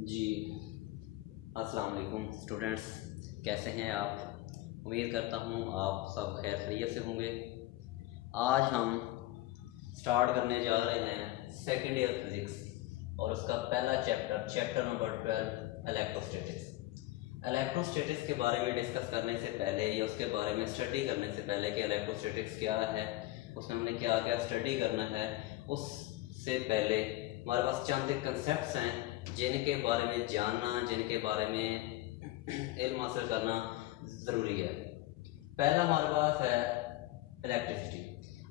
जी, अस्सलाम वालेकुम स्टूडेंट्स, कैसे हैं आप? उम्मीद करता हूँ आप सब खैर खैरियत से होंगे। आज हम स्टार्ट करने जा रहे हैं सेकेंड ईयर फिज़िक्स और उसका पहला चैप्टर नंबर 12 इलेक्ट्रोस्टैटिक्स। इलेक्ट्रोस्टैटिक्स के बारे में डिस्कस करने से पहले या उसके बारे में स्टडी करने से पहले कि इलेक्ट्रोस्टैटिक्स क्या है, उसमें हमने क्या क्या स्टडी करना है, उससे पहले हमारे पास चंद कंसेप्ट्स हैं जिनके बारे में जानना, जिनके बारे में इल्म हासिल करना ज़रूरी है। पहला हमारे पास है इलेक्ट्रिसिटी।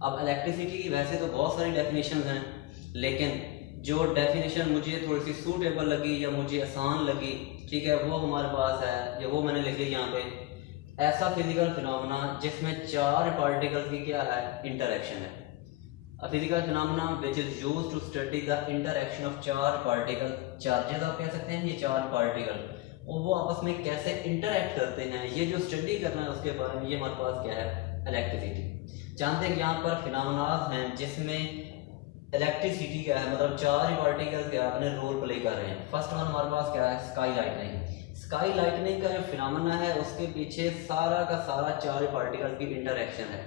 अब इलेक्ट्रिसिटी की वैसे तो बहुत सारी डेफिनेशन हैं, लेकिन जो डेफिनेशन मुझे थोड़ी सी सूटेबल लगी या मुझे आसान लगी, ठीक है, वो हमारे पास है या वो मैंने लिख ली यहाँ पे। ऐसा फिजिकल फिनोमेना जिसमें चार पार्टिकल्स की क्या है, इंटरेक्शन है। A physical phenomenon which is used to study the interaction of चार पार्टिकल, चार्जेस आप कह सकते हैं, ये चार पार्टिकल और वो आपस में कैसे इंटरेक्ट करते हैं, ये जो स्टडी करना है उसके बारे में, ये हमारे पास क्या है, इलेक्ट्रिसिटी। जानते हैं कि यहाँ पर फिनोमेनास हैं जिसमें इलेक्ट्रिसिटी क्या है, मतलब चार पार्टिकल क्या अपने रोल प्ले कर रहे हैं। फर्स्ट वन हमारे पास क्या है, स्काई लाइटनिंग। स्काई लाइटनिंग का जो फिनोमेना है उसके पीछे सारा का सारा चार पार्टिकल की इंटरेक्शन है।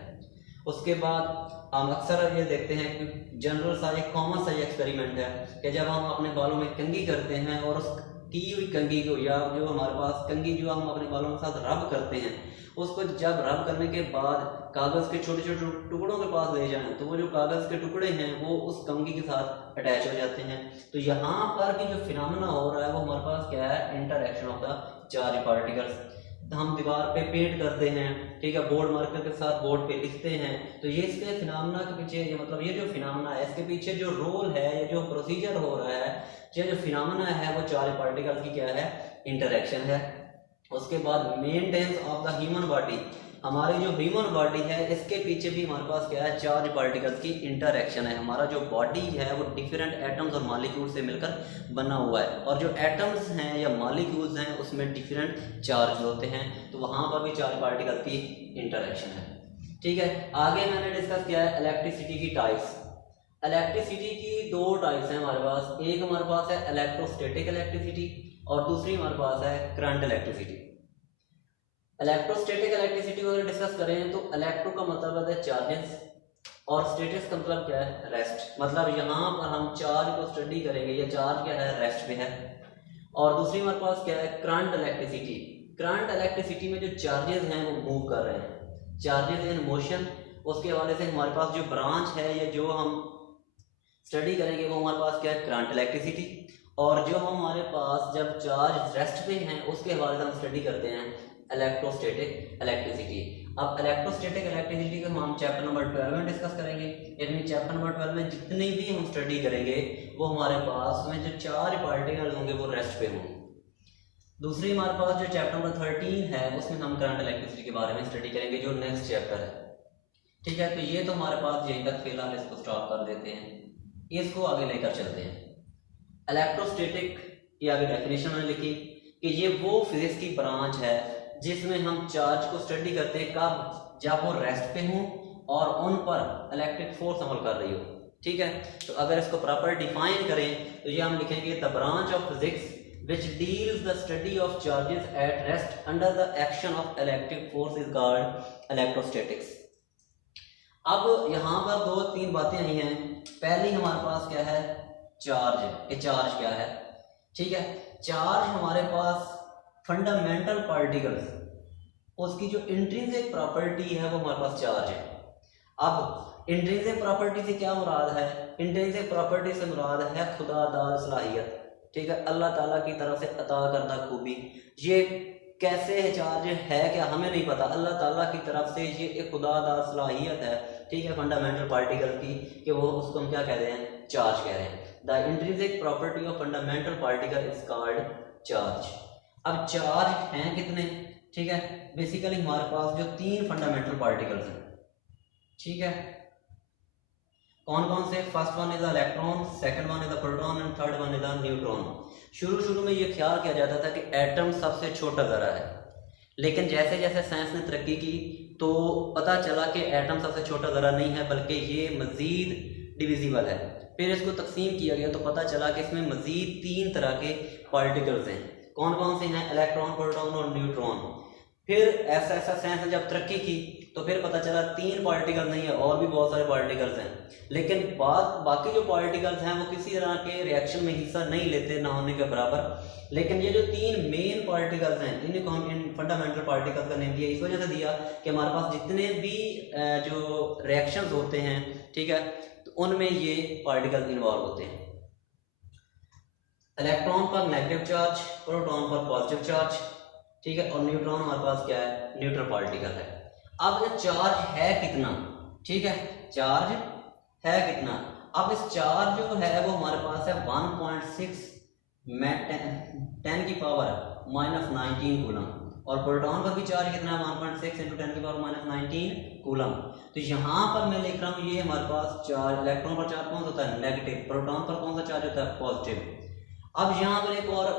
उसके बाद हम अक्सर ये देखते हैं कि जनरल सा एक कॉमन सा एक्सपेरिमेंट है कि जब हम अपने बालों में कंघी करते हैं और उस की हुई कंघी को या जो हमारे पास कंघी जो हम अपने बालों के साथ रब करते हैं, उसको जब रब करने के बाद कागज़ के छोटे छोटे टुकड़ों के पास ले जाएं तो वो जो कागज़ के टुकड़े हैं वो उस कंघी के साथ अटैच हो जाते हैं। तो यहाँ पर भी जो फिनोमेना हो रहा है वो हमारे पास क्या है, इंटरेक्शन ऑफ द चार पार्टिकल्स। हम दीवार पे पेंट करते हैं, ठीक है, बोर्ड मार्कर के साथ बोर्ड पे लिखते हैं, तो ये इसके फिनोमेना के पीछे मतलब ये जो फिनोमेना है इसके पीछे जो रोल है, ये जो प्रोसीजर हो रहा है, ये जो फिनोमेना है वो चार पार्टिकल की क्या है, इंटरेक्शन है। उसके बाद maintenance of the human body, हमारी जो ह्यूमन बॉडी है इसके पीछे भी हमारे पास क्या है, चार पार्टिकल्स की इंटरेक्शन है। हमारा जो बॉडी है वो डिफरेंट एटम्स और मॉलिक्यूल से मिलकर बना हुआ है और जो एटम्स हैं या मॉलिक्यूल्स हैं उसमें डिफरेंट चार्ज होते हैं, तो वहाँ पर भी चार पार्टिकल की इंटरेक्शन है। ठीक है, आगे मैंने डिस्कस किया है इलेक्ट्रिसिटी की टाइप्स। इलेक्ट्रिसिटी की दो टाइप्स हैं हमारे पास, एक हमारे पास है इलेक्ट्रोस्टैटिक इलेक्ट्रिसिटी और दूसरी हमारे पास है करंट इलेक्ट्रिसिटी। इलेक्ट्रोस्टैटिक इलेक्ट्रिसिटी को अगर डिस्कस करें तो इलेक्ट्रो का मतलब है चार्जेस और स्टेटस का मतलब क्या है, रेस्ट। मतलब यहाँ पर हम चार्ज को स्टडी करेंगे, ये चार्ज क्या है, रेस्ट पे है। और दूसरी हमारे पास क्या है, करंट इलेक्ट्रिसिटी। करंट इलेक्ट्रिसिटी में जो चार्जेस हैं वो मूव कर रहे हैं, चार्जेस इन मोशन। उसके हवाले से हमारे पास जो ब्रांच है या जो हम स्टडी करेंगे वो हमारे पास क्या है, करंट इलेक्ट्रिसिटी। और जो हमारे पास जब चार्ज रेस्ट पे हैं उसके हवाले से हम स्टडी करते हैं इलेक्ट्रोस्टैटिक इलेक्ट्रिसिटी। अब इलेक्ट्रोस्टैटिक इलेक्ट्रिसिटी को हम चैप्टर नंबर 12 में डिस्कस करेंगे। यानी चैप्टर नंबर 12 में जितनी भी हम स्टडी करेंगे वो हमारे पास में जो चार पार्टिकल होंगे वो रेस्ट पे होंगे। दूसरी हमारे पास जो चैप्टर नंबर 13 है उसमें हम करंट इलेक्ट्रिसिटी के बारे में स्टडी करेंगे, जो नेक्स्ट चैप्टर है। ठीक है, तो ये तो हमारे पास यहीं तक फिलहाल इसको स्टॉप कर देते हैं, इसको आगे लेकर चलते हैं। इलेक्ट्रोस्टैटिक की आगे डेफिनेशन मैंने लिखी कि ये वो फिजिक्स की ब्रांच है जिसमें हम चार्ज को स्टडी करते हैं, कब, जब वो रेस्ट पे हों और उन पर इलेक्ट्रिक फोर्स अमल कर रही हो। ठीक है, तो अगर इसको प्रॉपर डिफाइन करें तो ये हम लिखेंगे the branch of physics which deals the study of charges at rest under the action of electric force is called electrostatics। अब यहाँ पर दो तीन बातें आई हैं। पहली हमारे पास क्या है, चार्ज। ये चार्ज क्या है, ठीक है, चार्ज हमारे पास फंडामेंटल पार्टिकल्स, उसकी जो इंट्रिंसिक प्रॉपर्टी है वो हमारे पास चार्ज है। अब इंट्रिंसिक प्रॉपर्टी से क्या मुराद है, इंट्रिंसिक प्रॉपर्टी से मुराद है खुदादार सलाहियत। ठीक है, अल्लाह ताला की तरफ से अता करदा खूबी। ये कैसे है, चार्ज है क्या हमें नहीं पता, अल्लाह ताला की तरफ से ये एक खुदादार सलाहियत है, ठीक है, फंडामेंटल पार्टिकल की, कि वो उसको हम क्या कह रहे हैं, चार्ज कह रहे हैं। The intrinsic property of fundamental particle is called charge. अब चार्ज हैं कितने, ठीक है, बेसिकली हमारे पास जो तीन फंडामेंटल पार्टिकल्स हैं, ठीक है, कौन कौन से, first one is electron, second one is proton and third one is neutron. शुरू में ये ख्याल किया जाता था कि एटम सबसे छोटा ज़रा है, लेकिन जैसे जैसे साइंस ने तरक्की की तो पता चला कि एटम सबसे छोटा ज़रा नहीं है, बल्कि ये मज़ीद डिविजिबल है। फिर इसको तकसीम किया गया तो पता चला कि इसमें मज़ीद तीन तरह के पार्टिकल्स हैं। कौन कौन से हैं? इलेक्ट्रॉन, प्रोटॉन और न्यूट्रॉन। फिर ऐसा ऐसा साइंस ने जब तरक्की की तो फिर पता चला 3 पार्टिकल नहीं है, और भी बहुत सारे पार्टिकल्स हैं, लेकिन बाकी जो पार्टिकल्स हैं वो किसी तरह के रिएक्शन में हिस्सा नहीं लेते, ना होने के बराबर। लेकिन ये जो 3 मेन पार्टिकल्स हैं इन्हें को हम इन फंडामेंटल पार्टिकल्स का नेम दिया इस वजह से दिया कि हमारे पास जितने भी जो रिएक्शंस होते हैं, ठीक है, तो उनमें ये पार्टिकल्स इन्वॉल्व होते हैं। इलेक्ट्रॉन पर नेगेटिव चार्ज, प्रोटॉन पर पॉजिटिव चार्ज, ठीक है, और न्यूट्रॉन हमारे पास क्या है? न्यूट्रल पार्टिकल है। अब ये चार्ज है कितना, ठीक है, चार्ज है कितना? अब इस चार्ज जो है वो हमारे पास है 1.6 10 की पावर -19 कूलम, और प्रोटॉन पर भी चार्ज कितना है? 1.6 × 10 की पावर -19 कूलम। तो यहाँ पर मैं लिख रहा हूँ ये हमारे पास चार्ज, इलेक्ट्रॉन पर चार्ज कौन सा होता है? नेगेटिव। प्रोटॉन पर कौन सा चार्ज होता है? पॉजिटिव। अब यहाँ पर एक और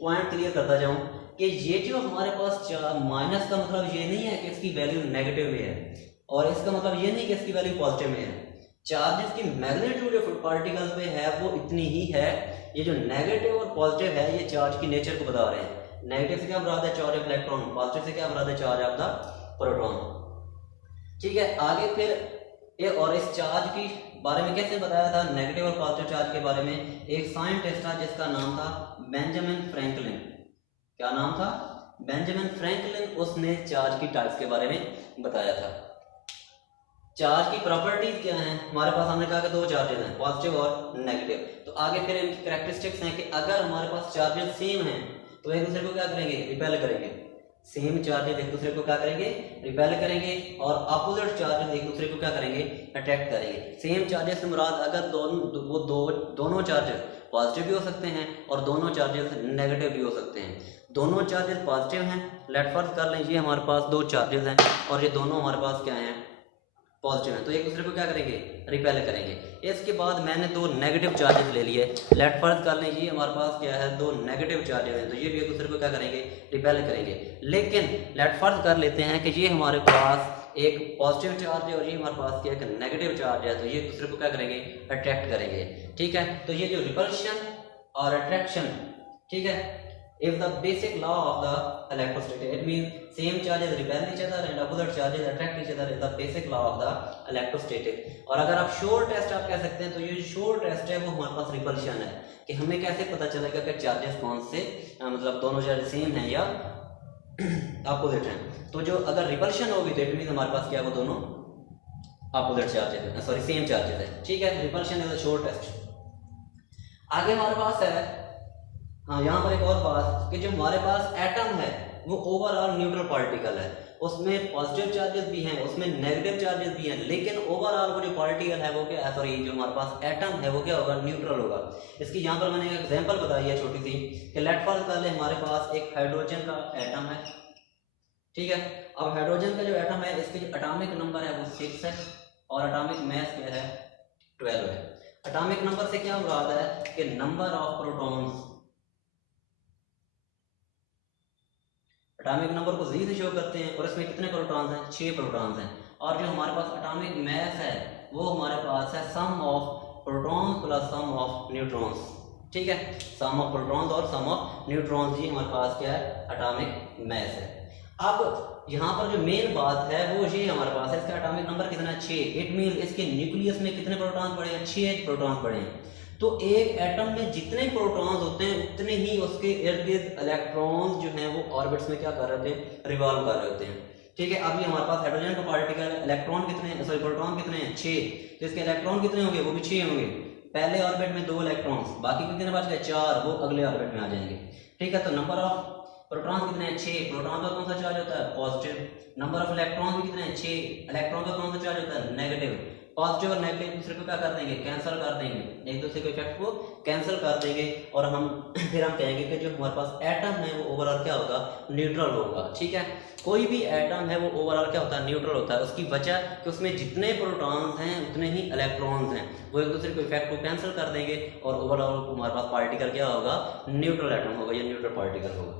पॉइंट क्लियर करता जाऊँ कि ये जो हमारे पास माइनस का मतलब ये नहीं है कि इसकी वैल्यू नेगेटिव में है, और इसका मतलब ये नहीं कि इसकी वैल्यू पॉजिटिव में है। चार्जेस की मैग्नीट्यूड जो पार्टिकल्स पे है वो इतनी ही है। ये जो नेगेटिव और पॉजिटिव है ये चार्ज की नेचर को बता रहे हैं। नेगेटिव से क्या मुराद है? Charge of electron. पॉजिटिव से क्या मुराद है? Charge of the proton. ठीक है, आगे फिर ये, और इस चार्ज की बारे में कैसे बताया था, नेगेटिव और पॉजिटिव चार्ज के बारे में? एक साइंटिस्ट था जिसका नाम था बेंजामिन फ्रैंकलिन। क्या नाम था? Benjamin Franklin. उसने चार्ज की टाइप्स के बारे में बताया था। चार्ज की प्रॉपर्टीज क्या हैं? हमारे पास हमने कहा कि 2 चार्जेस हैं, पॉजिटिव और नेगेटिव। तो आगे फिर इनकी कैरेक्टरिस्टिक्स हैं कि अगर हमारे पास चार्जेस सेम हैं तो एक दूसरे को क्या करेंगे? रिपेल करेंगे। सेम चार्जेस एक दूसरे को क्या करेंगे? रिपेल करेंगे, और अपोजिट चार्जेस एक दूसरे को क्या करेंगे? अट्रैक्ट करेंगे। सेम चार्जेस से मुराद अगर दोनों चार्जेस पॉजिटिव भी हो सकते हैं और दोनों चार्जेस नेगेटिव भी हो सकते हैं। दोनों चार्जेस पॉजिटिव हैं, लेट फर्ज कर लें ये हमारे पास 2 चार्जेस हैं और ये दोनों हमारे पास क्या हैं? पॉजिटिव है, तो एक दूसरे को क्या करेंगे? रिपेल करेंगे। इसके बाद मैंने 2 नेगेटिव चार्जेस ले लिए, लेट फर्ज कर लें ये हमारे पास क्या है? 2 नेगेटिव चार्जेस हैं, तो ये भी एक दूसरे को क्या करेंगे? रिपेल करेंगे। लेकिन लेट फर्ज कर लेते हैं कि ये हमारे पास एक पॉजिटिव चार्ज है और ये हमारे पास क्या है? नेगेटिव चार्ज है, तो ये एक दूसरे को क्या करेंगे? अट्रैक्ट करेंगे। ठीक है, तो ये जो रिपल्शन और अट्रैक्शन, ठीक है, if the basic law of the electrostatic, it means same charges repel each other and opposite charges attract each other, is the basic law of the electrostatic। और अगर आप शोर टेस्ट आप कह सकते हैं, तो ये शोर टेस्ट है वो हमारे पास रिपल्शन है, कि हमें कैसे पता चलेगा कि चार्जेस कौन से मतलब दोनों चार्जेस सेम हैं या अपोजिट हैं। तो जो अगर रिपल्शन होगी तो इट मीन हमारे पास क्या, वो दोनों अपोजिट चार्जेस हैं, सॉरी सेम चार्जेस है। ठीक है, रिपल्शन इज अ शोर टेस्ट। आगे हमारे पास है, हाँ, यहाँ पर एक और बात कि जो हमारे पास एटम है वो ओवरऑल न्यूट्रल पार्टिकल है। उसमें पॉजिटिव चार्जेस भी हैं, उसमें नेगेटिव चार्जेस भी हैं, लेकिन ओवरऑल वो जो पार्टिकल है वो क्या है, सॉरी जो हमारे पास एटम है वो क्या होगा? न्यूट्रल होगा। इसकी यहाँ पर मैंने एक एग्जांपल बताई है छोटी सी, कि लेट फर्ज कर ले हमारे पास एक हाइड्रोजन का एटम है। ठीक है, अब हाइड्रोजन का जो एटम है इसके जो एटॉमिक नंबर है वो 6 है और एटॉमिक मास क्या है? 12 है। एटॉमिक नंबर से क्या मुराद है कि number of protons. Atomic number को जी से शो करते हैं और इसमें कितने प्रोटॉन्स हैं? 6 प्रोटॉन्स हैं। और जो हमारे पास एटॉमिक मास है वो हमारे पास है sum of protons plus sum of neutrons. ठीक है, सम ऑफ प्रोटॉन्स और सम ऑफ न्यूट्रॉन्स, ये हमारे पास क्या है? एटॉमिक मास है। अब यहाँ पर जो मेन बात है वो ये हमारे पास है, इसका एटॉमिक नंबर कितना है? 6। इट मीन इसके न्यूक्लियस में कितने प्रोटॉन्स पड़े हैं? 6 प्रोटॉन्स पड़े हैं। तो एक एटम में जितने प्रोटॉन्स होते हैं उतने ही उसके इर्द गिर्द इलेक्ट्रॉन्स जो हैं वो ऑर्बिट्स में क्या कर रहे होते हैं? रिवॉल्व कर रहे होते हैं। ठीक है, अभी हमारे पास हाइड्रोजन का पार्टिकल है, इलेक्ट्रॉन कितने हैं, सॉरी प्रोटॉन कितने हैं? 6। तो इसके इलेक्ट्रॉन कितने होंगे? वो भी 6 होंगे। पहले ऑर्बिट में 2 इलेक्ट्रॉन्स, बाकी कितने बच गए? 4, वो अगले ऑर्बिट में आ जाएंगे। ठीक है, तो नंबर ऑफ प्रोटॉन कितने हैं? 6। प्रोटॉन का कौन सा चार्ज होता है? पॉजिटिव। नंबर ऑफ इलेक्ट्रॉन भी कितने हैं? 6। इलेक्ट्रॉन का कौन सा चार्ज होता है? नेगेटिव। पॉजिटिव और नेगेटिव एक दूसरे को क्या कर देंगे? कैंसिल कर देंगे, एक दूसरे के इफेक्ट को कैंसिल कर देंगे, और हम फिर हम कहेंगे कि जो हमारे पास एटम है वो ओवरऑल क्या होगा? न्यूट्रल होगा। ठीक है, कोई भी एटम है वो ओवरऑल क्या होता है? न्यूट्रल होता है। उसकी वजह कि उसमें जितने प्रोटॉन्स हैं उतने ही इलेक्ट्रॉन्स हैं, वो एक दूसरे को इफेक्ट को कैंसिल कर देंगे और ओवरऑल हमारे पास पार्टिकल क्या होगा? न्यूट्रल एटम होगा या न्यूट्रल पार्टिकल होगा।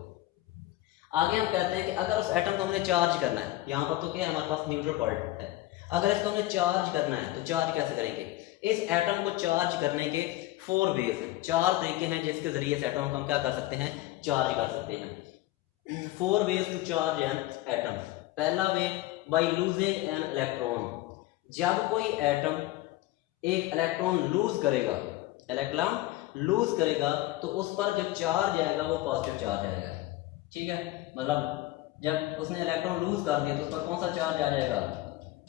आगे हम कहते हैं कि अगर उस एटम को हमने चार्ज करना है, यहाँ पर तो क्या है हमारे पास? न्यूट्रल पार्ट है। अगर इसको हमने चार्ज करना है तो चार्ज कैसे करेंगे? इस एटम को चार्ज करने के 4 वेज हैं, 4 तरीके हैं जिसके जरिए से एटम को हम क्या कर सकते हैं, चार्ज कर सकते हैं। 4 ways to charge an atom. पहला way, by losing an electron. जब कोई एटम एक इलेक्ट्रॉन लूज करेगा, इलेक्ट्रॉन लूज करेगा तो उस पर जो चार्ज आएगा वो पॉजिटिव चार्ज आएगा। ठीक है, मतलब जब उसने इलेक्ट्रॉन लूज कर दिया तो उस पर कौन सा चार्ज आ जाएगा,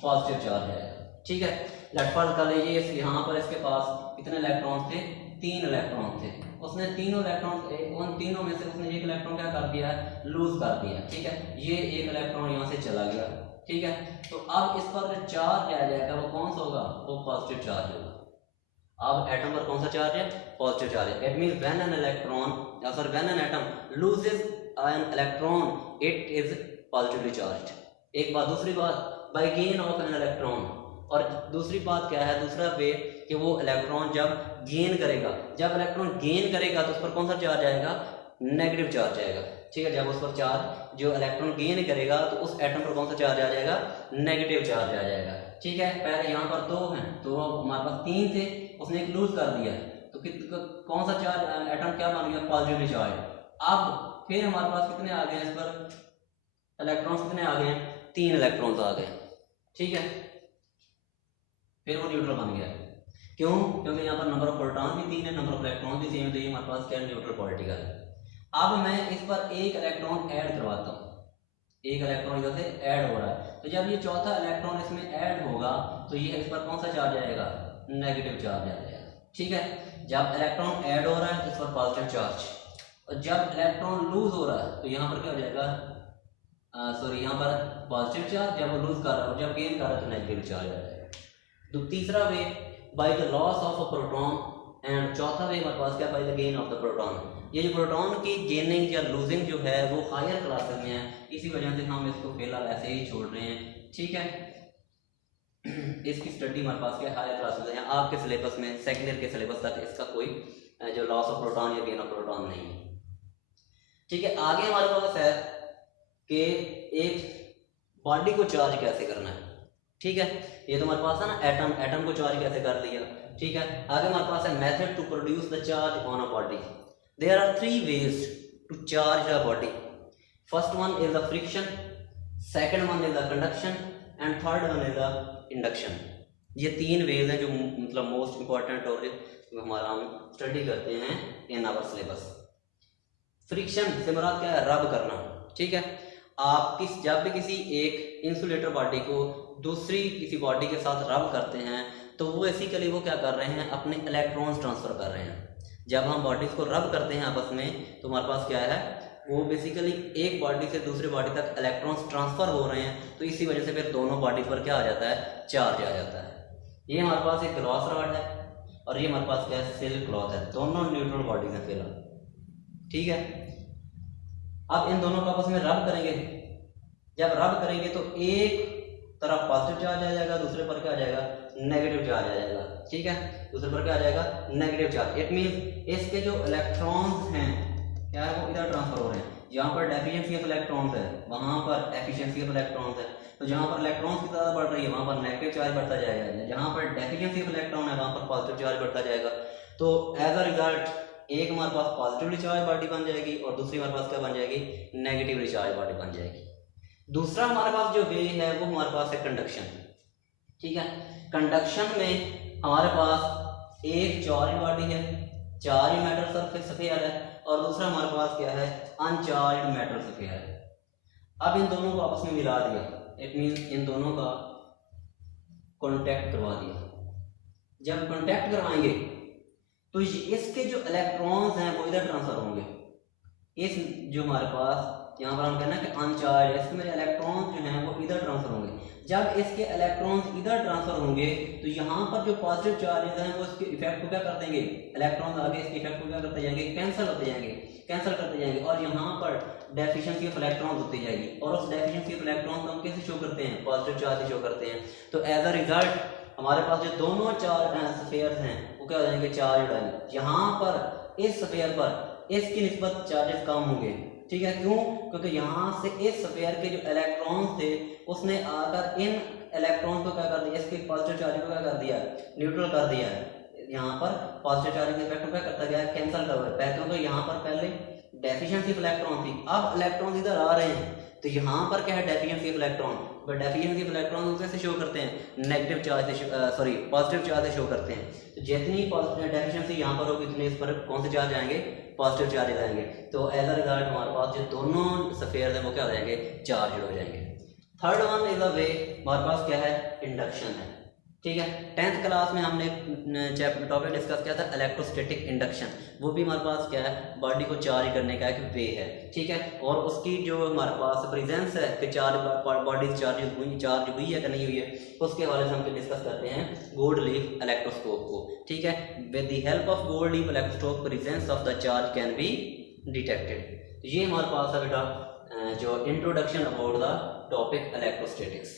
पॉजिटिव चार्ज आएगा। ठीक है, लेटफल कर लीजिए, यहाँ पर इसके पास कितने इलेक्ट्रॉन थे, 3 इलेक्ट्रॉन थे। उसने तीनों इलेक्ट्रॉन, उन तीनों में से उसने एक इलेक्ट्रॉन क्या कर दिया है, लूज कर दिया। ठीक है, ये एक इलेक्ट्रॉन यहाँ से चला गया। ठीक है, तो अब इस पर जो चार्ज आ जाएगा वो कौन सा होगा, वो पॉजिटिव चार्ज होगा। अब एटम पर कौन सा चार्ज है, पॉजिटिव चार्ज है। It means when an electron या sorry when an atom loses an electron it is positively charged. एक बात, दूसरी बात, by gain of an electron. और दूसरी बात क्या है, दूसरा वे कि वो इलेक्ट्रॉन जब गेन करेगा, जब इलेक्ट्रॉन गेन करेगा तो उस पर कौन सा चार्ज आएगा, नेगेटिव चार्ज आएगा। ठीक है, जब उस पर चार्ज, जो इलेक्ट्रॉन गेन करेगा तो उस एटम पर कौन सा चार्ज आ जाएगा, नेगेटिव चार्ज आ जाएगा। ठीक है, पहले यहाँ पर 2 हैं तो हमारे पास 3 थे, उसने एक लूज कर दिया तो कौन सा चार्ज, एटम क्या बन गया, पॉजिटिवली चार्ज। अब फिर हमारे पास कितने आ गए हैं, इस पर इलेक्ट्रॉन्स कितने आ गए हैं, 3 इलेक्ट्रॉन्स आ गए। ठीक है, फिर वो न्यूट्रल बन गया। क्यों, क्योंकि यहाँ पर नंबर ऑफ प्रोटॉन भी 3 है, नंबर ऑफ इलेक्ट्रॉन भी सेम है, तो ये हमारे पास क्या, न्यूट्रल पॉलिटिकल है। अब मैं इस पर एक इलेक्ट्रॉन ऐड करवाता हूँ, एक इलेक्ट्रॉन इधर से ऐड हो रहा है, तो जब ये चौथा इलेक्ट्रॉन इसमें ऐड होगा तो ये इस पर कौन सा चार्ज आएगा, नेगेटिव चार्ज आ जाएगा। ठीक है, जब इलेक्ट्रॉन ऐड हो रहा है तो इस पर पॉजिटिव चार्ज, और जब इलेक्ट्रॉन लूज हो रहा है तो यहाँ पर क्या हो जाएगा, सॉरी यहाँ पर पॉजिटिव चार्ज, जब वो लूज कर रहा है और जब गेन कर रहा है तो नेगेटिव चार्ज आ जाएगा। तो तीसरा way, by the loss of a proton. And चौथा वे हमारे पास क्या, by the gain of the proton. ये जो प्रोटॉन की गेनिंग या लूजिंग जो है वो हायर क्लासेस में है, इसी वजह से हम इसको फिलहाल ऐसे ही छोड़ रहे हैं। ठीक है, इसकी स्टडी हमारे पास क्या, हायर क्लासेस है। आपके सिलेबस में, सेकेंड ईयर के सिलेबस तक इसका कोई जो लॉस ऑफ प्रोटॉन या गेन ऑफ प्रोटॉन नहीं है। ठीक है, आगे हमारे पास है कि एक बॉडी को चार्ज कैसे करना है। ठीक है, ये तो हमारे पास है ना, एटम, एटम को चार्ज कैसे कर लिया। ठीक है, आगे हमारे पास है method to produce the charge on a body. There are 3 ways to charge a body. First one is the friction, second one is the conduction and third one is the induction. ये 3 veg हैं जो मतलब most important और जो हमारा हम study करते हैं इन आवर सिलेबस। फ्रिक्शन से मुराद क्या है, रब करना। ठीक है, आप जब भी किसी एक इंसुलेटर बॉडी को दूसरी किसी बॉडी के साथ रब करते हैं तो वो बेसिकली वो क्या कर रहे हैं, अपने इलेक्ट्रॉन्स ट्रांसफर कर रहे हैं। जब हम बॉडीज को रब करते हैं आपस में तो हमारे पास क्या है, वो बेसिकली एक बॉडी से दूसरी बॉडी तक इलेक्ट्रॉन्स ट्रांसफर हो रहे हैं, तो इसी वजह से फिर दोनों बॉडी पर क्या आ जाता है, चार्ज आ जाता है। ये हमारे पास एक ग्लास रॉड है और ये हमारे पास क्या है, सिल्क क्लॉथ है, दोनों न्यूट्रल बॉडीज हैं फिलहाल। ठीक है, अब इन दोनों को आपस में रब करेंगे, जब रब करेंगे तो एक तरफ पॉजिटिव चार्ज आ जाएगा, दूसरे पर क्या आ जाएगा, नेगेटिव चार्ज आ जाएगा। ठीक है, दूसरे पर क्या आ जाएगा, नेगेटिव चार्ज। इट मींस इसके जो इलेक्ट्रॉन्स हैं क्या है, वो इधर ट्रांसफर हो रहे हैं। जहाँ पर डेफिशिएंसी ऑफ इलेक्ट्रॉन्स है वहाँ पर एफिशिएंसी ऑफ इलेक्ट्रॉन्स है, तो जहाँ पर इलेक्ट्रॉन्स की तादाद बढ़ रही है वहाँ पर नेगेटिव चार्ज बढ़ता जाएगा, जहाँ पर डेफिशिएंसी ऑफ इलेक्ट्रॉन है वहाँ पर पॉजिटिव चार्ज बढ़ता जाएगा। तो एज अ रिजल्ट एक हमारे पास पॉजिटिवली चार्ज बॉडी बन जाएगी और दूसरी हमारे पास क्या बन जाएगी, नेगेटिवली चार्ज बॉडी बन जाएगी। दूसरा हमारे पास जो वे है वो हमारे पास है कंडक्शन। ठीक है, कंडक्शन में हमारे पास एक चार्ज बॉडी है, चार्ज मेटल सरफेस स्फीयर है, और दूसरा हमारे पास क्या है, अनचार्ज मेटल स्फीयर है। अब इन दोनों को आपस में मिला दिया, इट मींस इन दोनों का कॉन्टैक्ट करवा दिया। जब कॉन्टैक्ट करवाएंगे तो इसके जो इलेक्ट्रॉन्स हैं वो इधर ट्रांसफर होंगे। इस जो हमारे पास यहाँ पर हम कहना है कि अनचार्ज है, इसके मेरे इलेक्ट्रॉन्स जो हैं वो इधर ट्रांसफर होंगे। जब इसके इलेक्ट्रॉन्स इधर ट्रांसफर होंगे तो यहाँ पर जो पॉजिटिव चार्जेस हैं वो इसके इफेक्ट को क्या कर देंगे, इलेक्ट्रॉन्स आगे इसके इफेक्ट को क्या करते जाएंगे, कैंसिल होते जाएंगे, कैंसिल करते जाएंगे, और यहाँ पर डेफिशिएंसी ऑफ इलेक्ट्रॉन्स होती जाएगी, और उस डेफिशिएंसी ऑफ इलेक्ट्रॉन्स को हम कैसे शो करते हैं, पॉजिटिव चार्ज शो करते हैं। तो एज अ रिजल्ट हमारे पास जो दोनों चार्ज स्फीयर्स हैं वो क्या हो जाएंगे, चार्ज आएंगे। यहाँ पर इस स्फीयर पर इसकी निस्बत चार्जेस कम होंगे। ठीक है, क्यों, क्योंकि यहाँ से इस स्फीयर के जो इलेक्ट्रॉन्स थे उसने आकर इन इलेक्ट्रॉन को क्या कर दिया, इसके पॉजिटिव चार्ज को क्या कर दिया, न्यूट्रल कर दिया है। यहाँ पर पॉजिटिव चार्जिंग इफेक्ट क्या करता गया, कैंसिल कर रहा है, क्योंकि यहाँ पर पहले डेफिशिएंसी ऑफ इलेक्ट्रॉन थी, अब इलेक्ट्रॉन इधर आ रहे हैं तो यहाँ पर क्या है, deficiency of electron. But deficiency of electron कैसे शो करते हैं, नेगेटिव चार्ज से सॉरी पॉजिटिव चार्ज से शो करते हैं। तो जितनी डेफिशिएंसी यहाँ पर होगी उतने इस पर कौन से चार्ज आएंगे, पॉजिटिव चार्ज आएंगे। तो एज अ रिजल्ट हमारे पास जो दोनों स्फीयर हैं वो क्या हो जाएंगे, चार्ज हो जाएंगे। थर्ड वन इज अ वे, हमारे पास क्या है, इंडक्शन है। ठीक है, 10th क्लास में हमने टॉपिक डिस्कस किया था इलेक्ट्रोस्टैटिक इंडक्शन, वो भी हमारे पास क्या है, बॉडी को चार्ज करने का एक वे है। ठीक है, और उसकी जो हमारे पास प्रेजेंस है कि बॉडी चार्ज हुई है कि नहीं हुई है, उसके हवाले से हम डिस्कस करते हैं गोल्ड लीफ इलेक्ट्रोस्कोप को। ठीक है, with the help of gold leaf electroscope presence of the charge can be detected. ये हमारे पास है बेटा जो introduction about the topic electrostatics.